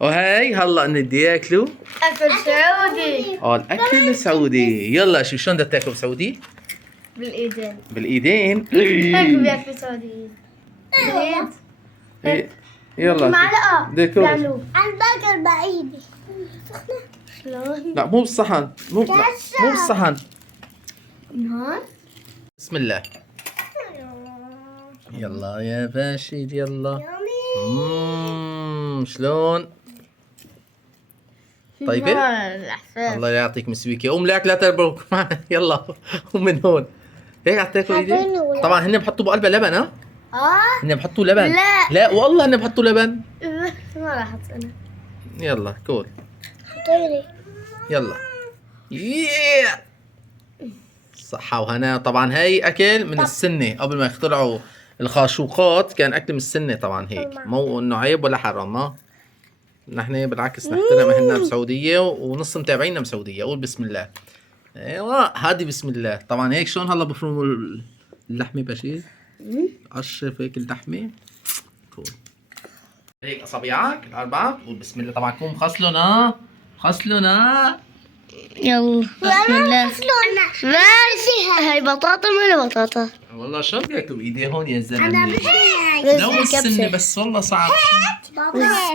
وهي هلا بدي ياكلوا أكل سعودي الاكل السعودي. يلا شو شلون بدك تاكل سعودي؟ بالإيدين. بالايدين. هيك بياكلوا سعوديين. باليد. إيه. يلا معلقة ديكور. بيعملوه. أنا باكل بإيدي. شلون؟ لا مو بالصحن، مو لا، مو بالصحن. نهار. بسم الله. يلا يا باشا يلا. شلون؟ طيبة؟ الله يعطيك مسويكة. قوم لاك لا تربك. يلا قوم من هون. هيك حتاكل ايدي؟ طبعا هن بحطوا بقلبها لبن. ها؟ هن بحطوا لبن. لا والله هن بحطوا لبن. ما راح أحط أنا. يلا كول. طيري. يلا. صحة وهنا. طبعا هي أكل من السنة قبل ما يخترعوا الخاشوقات، كان أكل من السنة طبعا. هيك مو إنه عيب ولا حرام. ها نحن بالعكس نحترم أهلنا بسعودية ونص متابعينا بسعودية. قول بسم الله. ايوه هادي بسم الله. طبعا هيك شلون هلا بفرموا اللحمة بشير. قشف هيك اللحمة. كول. هيك أصابعك الأربعة. قول بسم الله. طبعا كون خصلنا خصلنا. يلا بسم الله. ماشي. هاي بطاطا ولا بطاطا؟ والله شلون بياكلوا بايديه هون يا زلمه؟ أنا بدي هاي. لو السنة بس والله صعب.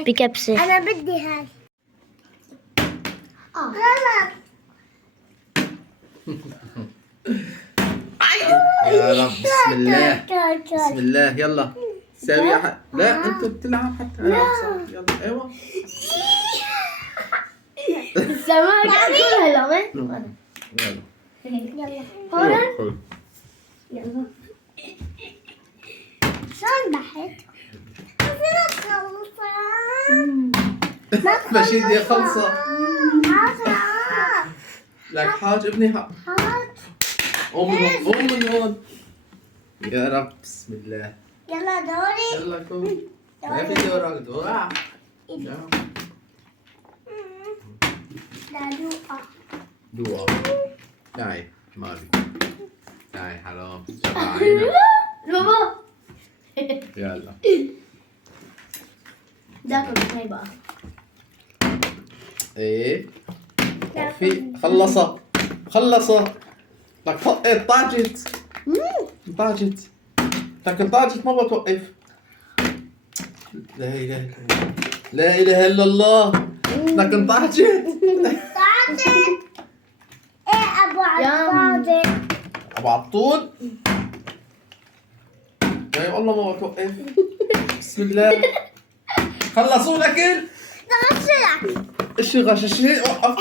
بكبسة. أنا بدي هاي. غلط. يا رب بسم الله. بسم الله يلا. ساوي لا انت بتلعب حتى انا بصح. يلا ايوه. السماء كلها لمن؟ يلا. يلا. هون. يلا. شلون بحث؟ بشير يا خلصة. لك حاج ابني حاج. قوم من هون قوم من هون. يا رب بسم الله. يلا دوري. يلا كون. ما في دورك دورة. لا دوقة. دوا. تعي مالي. تعي حرام. شبعينا. بابا. يلا. داكل هاي بقى. ايه في خلصة خلصة. لك طقت طاجت طاجت. لكن طاجت ما بتوقف. لا اله الا الله. لا اله الا الله. لكن طاجت. طاجت. ايه ابو عطاجت. ابو عطول. لا والله ما بتوقف. بسم الله. خلصوا الاكل. غشلك. ايش غش وقف.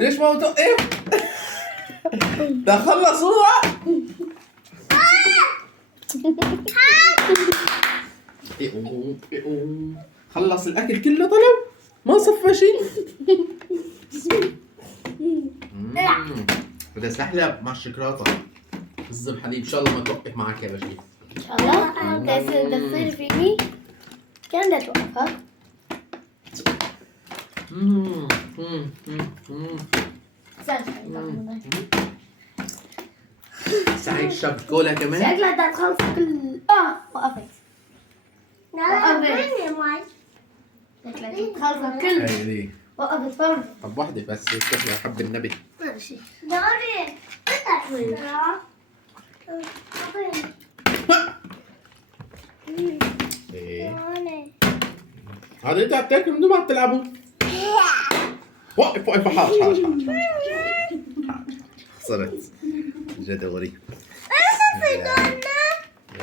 ليش ما بتوقف؟ ده خلصوها. خلص الاكل كله طلب ما صفى شيء. بدها سحلب مع الشوكولاته. الزم حليب. ان شاء الله ما توقف معك يا بشير. ان شاء الله. تصير فيني. كم بدها توقفها؟ سعيد شرب كولا كمان. شكلها بدها تخلص كل وقفت. وقفت. شكلها تخلص كل. هاي دي. وقفت فرد. طب واحدة بس هيك شكلها حب النبي. ماشي. دوري. ايه هذا انت عم تاكل من دون ما عم تلعبوا. وقف وقف. حاج حاج حاج خسرت جدوري.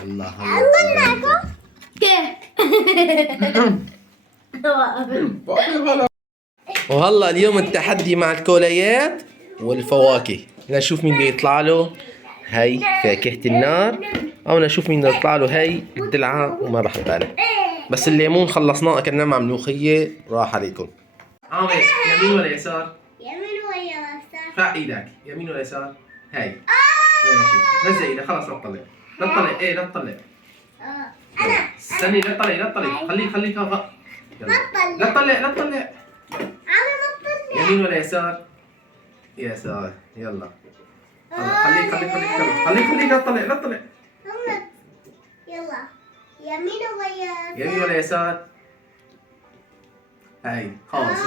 يلا هلا. وهلا اليوم التحدي مع الكولايات والفواكه. نشوف مين بده يطلع له هي فاكهة النار، او نشوف مين بده يطلع له هي الدلعة وما بحط انا. بس الليمون خلصناه اكلناه مع ملوخية. راح عليكم. عامر يمين ولا يسار؟ يمين ولا يسار؟ ارفع ايدك. يمين ولا يسار؟ هاي ماشي. نزل ايدك. خلاص لا تطلع. لا تطلع. ايه لا تطلع. انا استني. لا تطلع لا تطلع. خليك ها. لا تطلع لا تطلع. انا بطلع. يمين ولا يسار؟ يسار. يلا خليك لا تطلع لا تطلع. يلا يمين ولا يسار؟ يمين ولا يسار؟ هاي خلص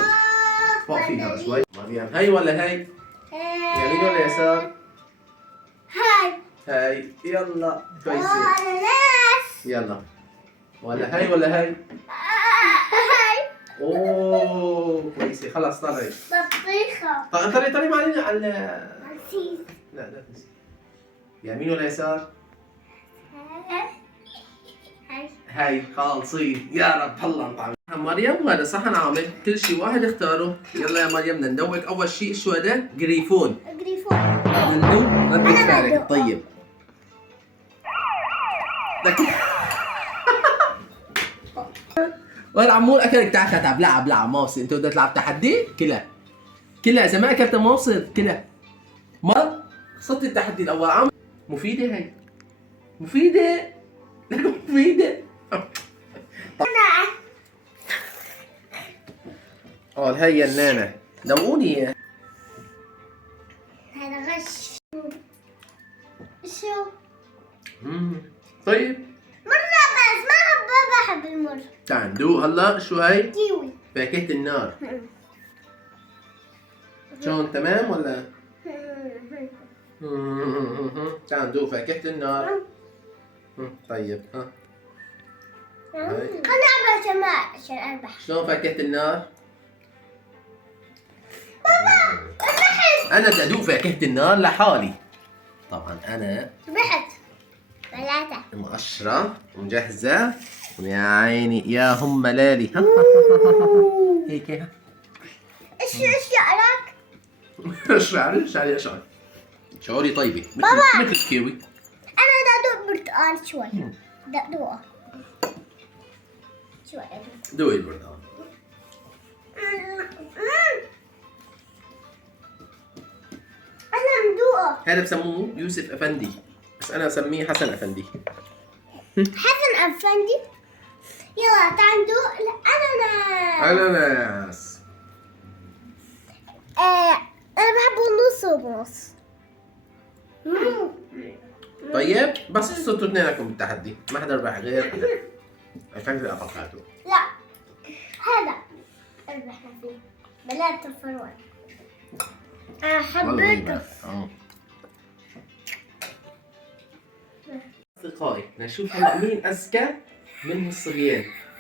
فوق فيها شوي. مريم هاي ولا هاي؟ يمين ولا يسار؟ هاي يلا كويسة. يلا ولا هاي ولا هاي؟ اوه كويسة خلاص طلعي. بطيخة. طلعي ما علينا على لا تنسي. يمين ولا يسار؟ هاي خالصين يا رب هلا نطعم. مريم وهذا صحن عامل كل شيء واحد اختاره. يلا يا مريم بدنا ندوق اول شيء. شو هذا؟ قريفون. بدنا ندوق ردة فعلك. طيب وهذا عمول اكلك. تعال بلعب ما وصل. انت بدك تلعب تحدي؟ كلها اذا ما اكلتها ما وصل كلها. ما خسرت التحدي الاول. عم مفيدة هي مفيدة. مفيدة. هي النانا دوقوني اياه. هذا غش. شو؟ طيب مرة بس ما بحب المر. تعال ندوق هلا. شو هي؟ كيوي. فاكهة النار. شلون تمام ولا؟ تعال ندوق فاكهة النار. طيب ها خليني أعمل شماء عشان أربح. شلون فاكهة النار؟ بابا ربحت. أنا بدي أدوق فاكهة النار لحالي. طبعا أنا ربحت 3 مقشرة ومجهزة. ويا عيني يا هم لالي. هيك ها. ايش شعرك؟ شعري شعوري طيبة بابا. مثل الكيوي. أنا بدي أدوق برتقال شوي. بدي أدوقه شوي. دوقي البرتقال. أنا مدوقه. هذا بسموه يوسف أفندي بس أنا بسميه حسن أفندي. حسن أفندي. يلا تعال ندوق أناناس. أنا بحبه نص ونص. طيب بس صرتوا اثنينكم بالتحدي. ما حدا ربح غير أفندي الأفوكادو. لا هذا ربحنا فيه بلاد الفروع. أنا حبيته. أصدقائي نشوف هلا مين أذكى من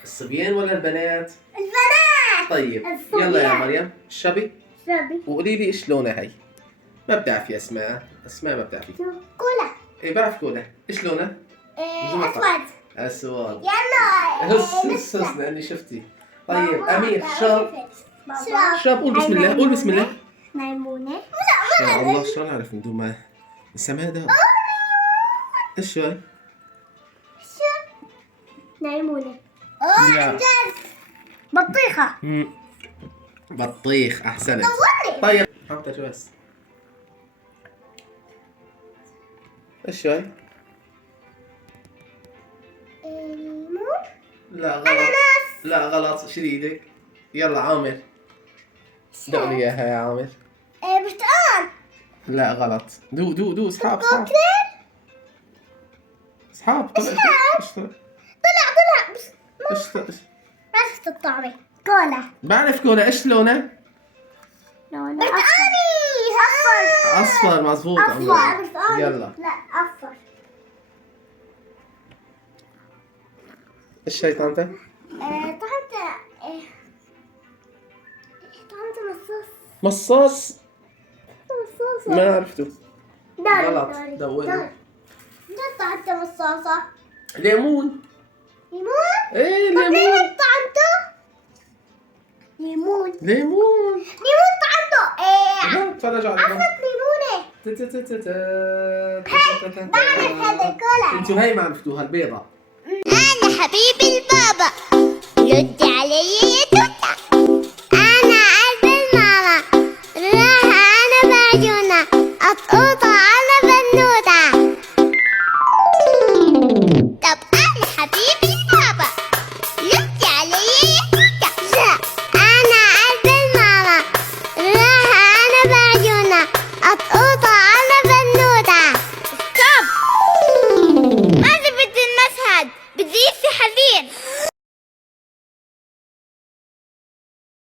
الصبيان ولا البنات؟ البنات. طيب الصبيان. يلا يا مريم شبي شبي. وقولي لي ايش لونها هي. ما بتعرفي اسماء ما بتعرفي. كولا. ايه بعرف كولا. ايش لونها؟ اسود. يلا. هس لاني شفتي. طيب امير شاب قول بسم الله. قول بسم الله. ميمونة. يا الله شلون نعرف بدون ما السماء. ايش هاي؟ ميمونة. لا. بطيخة. بطيخ احسنت. دوري. طيب حطيت بس. ايش هاي؟ ليمون. لا غلط. لا غلط شيل ايدك. يلا عامر دوق لي اياها يا عامر. برتقال. لا غلط. دو اسحاب طلع. طلع ايش عرفت الطعمة. كولا. بعرف كولا. ايش لونه؟ برتقالي. اصفر مظبوط. برتقالي. يلا لا أصفر. ايش هي طعمتها؟ طعمته مصاص. مصاصة. ما عرفته. غلط. دوري. دوري. طعمته مصاصة. ليمون. ايه ليه ليمون. طعمته؟ ليمون ليمون. طعمته تفرج على أخذت ليمونة. بعرف هذا كولا. انتوا هي ما عرفتوها البيضة. أنا حبيبي البابا رد علي.